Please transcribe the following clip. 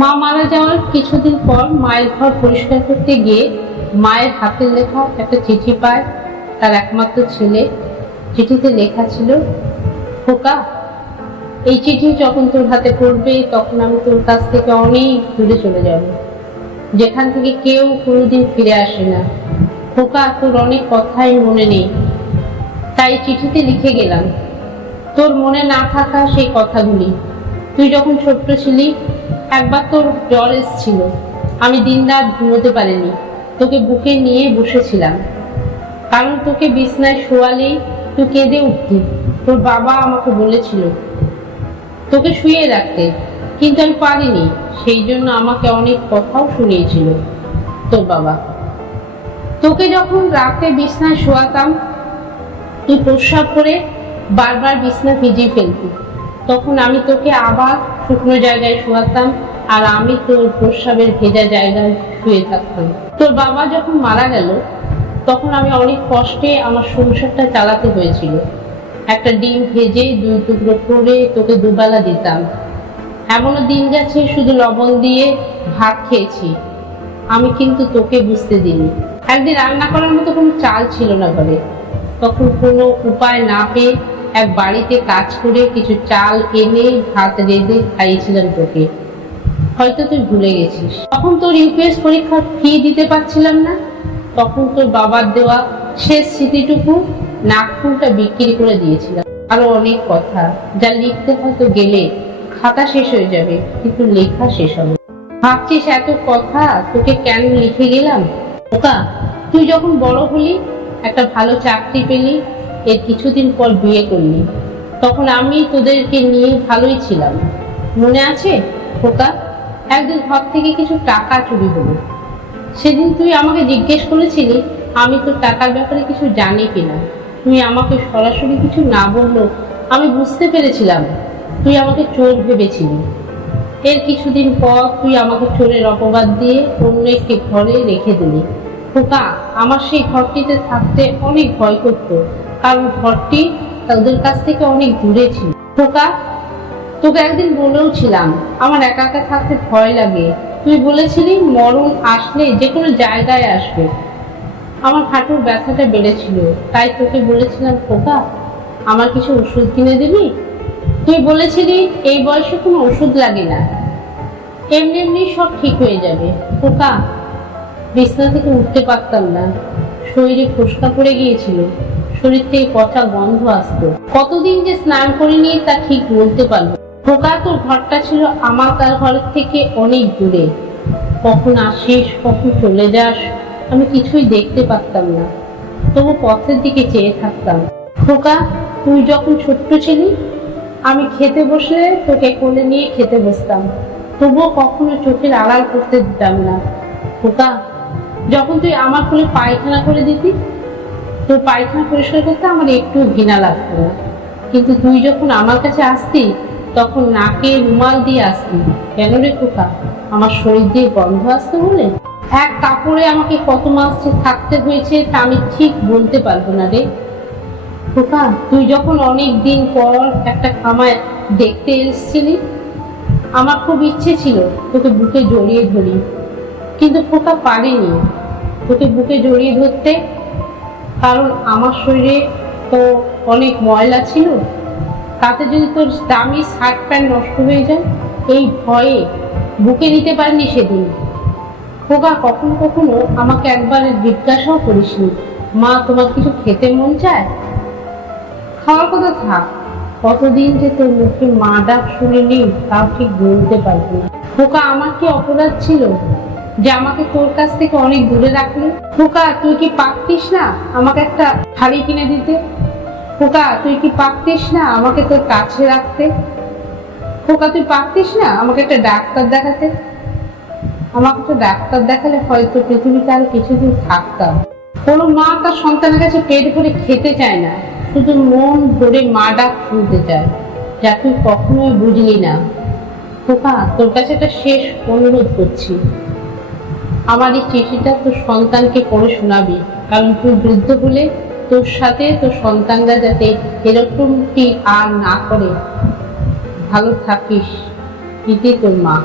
মা মারা যাওয়ার কিছুদিন পর মায়ের ঘর পরিষ্কার করতে গিয়ে মায়ের হাতের লেখা একটা চিঠি পায় তার একমাত্র ছেলে। চিঠিতে লেখা ছিল, খোকা, এই চিঠি যখন তোর হাতে পড়বে তখন আমি তোর কাছ থেকে অনেক দূরে চলে যাব, যেখান থেকে কেউ কোনোদিন ফিরে আসে না। খোকা, তোর অনেক কথাই মনে নেই, তাই চিঠিতে লিখে গেলাম তোর মনে না থাকা সেই কথাগুলি। তুই যখন ছোট্ট ছিলি একবার তোর জ্বর এসেছিল, আমি দিনরাত ঘুমোতে পারিনি, তোকে বুকে নিয়ে বসেছিলাম, কারণ তোকে বিছনায় শোয়ালেই তুই কেঁদে উঠতি। তোর বাবা আমাকে বলেছিল তোকে শুয়ে রাখতে, কিন্তু আমি পারিনি, সেই জন্য আমাকে অনেক কথাও শুনিয়েছিল তোর বাবা। তোকে যখন রাতে বিছনায় শোয়াতাম তুই প্রস্রাব করে বারবার বিছনা ভিজিয়ে ফেলতি, তখন আমি তোকে আবার শুকনো জায়গায় শোয়াতাম আর আমি তোর প্রস্রাবের ভেজা জায়গায় শুয়ে থাকতাম। তোর বাবা যখন মারা গেল তখন আমি অনেক কষ্টে আমার সংসারটা চালাতে হয়েছিল। একটা ডিম ভেজে 2 টুকরো করে তোকে দুবেলা দিতাম। এমনও দিন গেছে শুধু লবণ দিয়ে ভাত খেয়েছি আমি, কিন্তু তোকে বুঝতে দিইনি। একদিন রান্না করার মতো কোনো চাল ছিল না ঘরে, তখন কোনো উপায় না পেয়ে এক বাড়িতে কাজ করে কিছু চাল এনে ভাত রেঁধে খাইয়েছিলাম তোকে। হয়তো তুই ভুলে গেছিস। তখন তোর ইউপিএস পরীক্ষার ফি দিতে পারছিলাম না, তখন তোর বাবার দেওয়া শেষ স্মৃতিটুকু নাকফুলটা বিক্রি করে দিয়েছিলাম। আরো অনেক কথা যা লিখতে হয়তো গেলে খাতা শেষ হয়ে যাবে, কিন্তু লেখা শেষ হবে। ভাবছিস এত কথা তোকে কেন লিখে গেলাম? ওকা, তুই যখন বড় হলি, একটা ভালো চাকরি পেলি, এর কিছুদিন পর বিয়ে করলি, তখন আমি তোদেরকে নিয়ে ভালোই ছিলাম। মনে আছে খোকা, একদিন ঘর থেকে কিছু টাকা চুরি হলো। সেদিন তুই আমাকে জিজ্ঞেস করেছিলি আমি তোর টাকার ব্যাপারে কিছু জানি কিনা। তুই আমাকে সরাসরি কিছু না বললেও আমি বুঝতে পেরেছিলাম তুই আমাকে চোর ভেবেছিলি। এর কিছুদিন পর তুই আমাকে চোরের অপবাদ দিয়ে অন্য একটি ঘরে রেখে দিলি। খোকা, আমার সেই ঘরটিতে থাকতে অনেক ভয় করতো, কারণ ঘরটি তাদের কাছ থেকে অনেক দূরে ছিল। খোকা, তোকে একদিন বলেও ছিলাম আমার একা একা থাকতে ভয় লাগে। তুই বলেছিলি মরণ আসলে যে কোনো জায়গায় আসবে। আমার হাঁটুর ব্যথাটা বেড়েছিল, তাই তোকে বলেছিলাম খোকা, আমার কিছু ওষুধ কিনে দিবি? তুই বলেছিলি এই বয়সে কোনো ওষুধ লাগে না, এমনি এমনি সব ঠিক হয়ে যাবে। খোকা, বিছনা থেকে উঠতে পারতাম না, শরীরে ফোসকা পড়ে গিয়েছিল, শরীর থেকে পচা গন্ধ আসতো। কতদিন যে স্নান করিনি তা ঠিক বলতে পারবো। খোকা, তোর ঘরটা ছিল আমার তার ঘরের থেকে অনেক দূরে, কখন আসিস কখন চলে যাস আমি কিছুই দেখতে পারতাম না, তবু পথের দিকে চেয়ে থাকতাম। খোকা, তুই যখন ছোট্ট ছিলি আমি খেতে বসলে তোকে কোলে নিয়ে খেতে বসতাম, তবুও কখনো চোখের আড়াল করতে দিতাম না। খোকা, যখন তুই আমার কোলে পায়খানা করে দিতি, তোর পায়খানা পরিষ্কার করতে আমার একটু ঘৃণা লাগতো না, কিন্তু তুই যখন আমার কাছে আসতি তখন নাকে রুমাল দিয়ে আসতি। কেন রে খোকা? আমার শরীর দিয়ে গন্ধ আসতো বলে? এক কাপড়ে আমাকে কত মাস থাকতে হয়েছে তা আমি ঠিক বলতে পারবো না রে খোকা। তুই যখন অনেক দিন পর একটা খামায় দেখতে এসেছিলি, আমার খুব ইচ্ছে ছিল তোকে বুকে জড়িয়ে ধরি, কিন্তু খোকা পারিনি তোকে বুকে জড়িয়ে ধরতে, কারণ আমার শরীরে তো অনেক ময়লা ছিল, তাতে যদি তোর দামি শার্ট প্যান্ট নষ্ট হয়ে যায় এই ভয়ে বুকে নিতে পারিনি সেদিন। খোকা, কখনো কখনো আমাকে একবার জিজ্ঞাসাও করিসনি, মা তোমার কিছু খেতে মন চায়? খাওয়ার কথা থাক, কতদিন যে তোর মুখে মা ডাক শুনিনি তাও ঠিক বলতে পারবো না। খোকা, আমার কি অপরাধ ছিল যে আমাকে তোর কাছ থেকে অনেক দূরে রাখলি? খোকা, তুই কি পারতিস না আমাকে একটা শাড়ি কিনে দিতে? খোকা, তুই কি পারতিস না আমাকে তোর কাছে রাখতে? খোকা, তুই পারতিস না আমাকে একটা ডাক্তার দেখাতে? আমাকে তো ডাক্তার দেখালে হয়তো পৃথিবীতে আরো কিছুদিন থাকতাম। কোনো মা তার সন্তানের কাছে পেট ভরে খেতে চায় না, শুধু মন ভরে মা ডাক শুনতে চায়, যা তুই কখনোই বুঝলি না। খোকা, তোর কাছে একটা শেষ অনুরোধ করছি, আমার এই চিঠিটা তোর সন্তানকে পড়ে শোনাবি, কারণ তুই বৃদ্ধ বলে তোর সাথে তোর সন্তানরা যাতে এরকমটি আর না করে। ভালো থাকিস, ইতি তোর মা।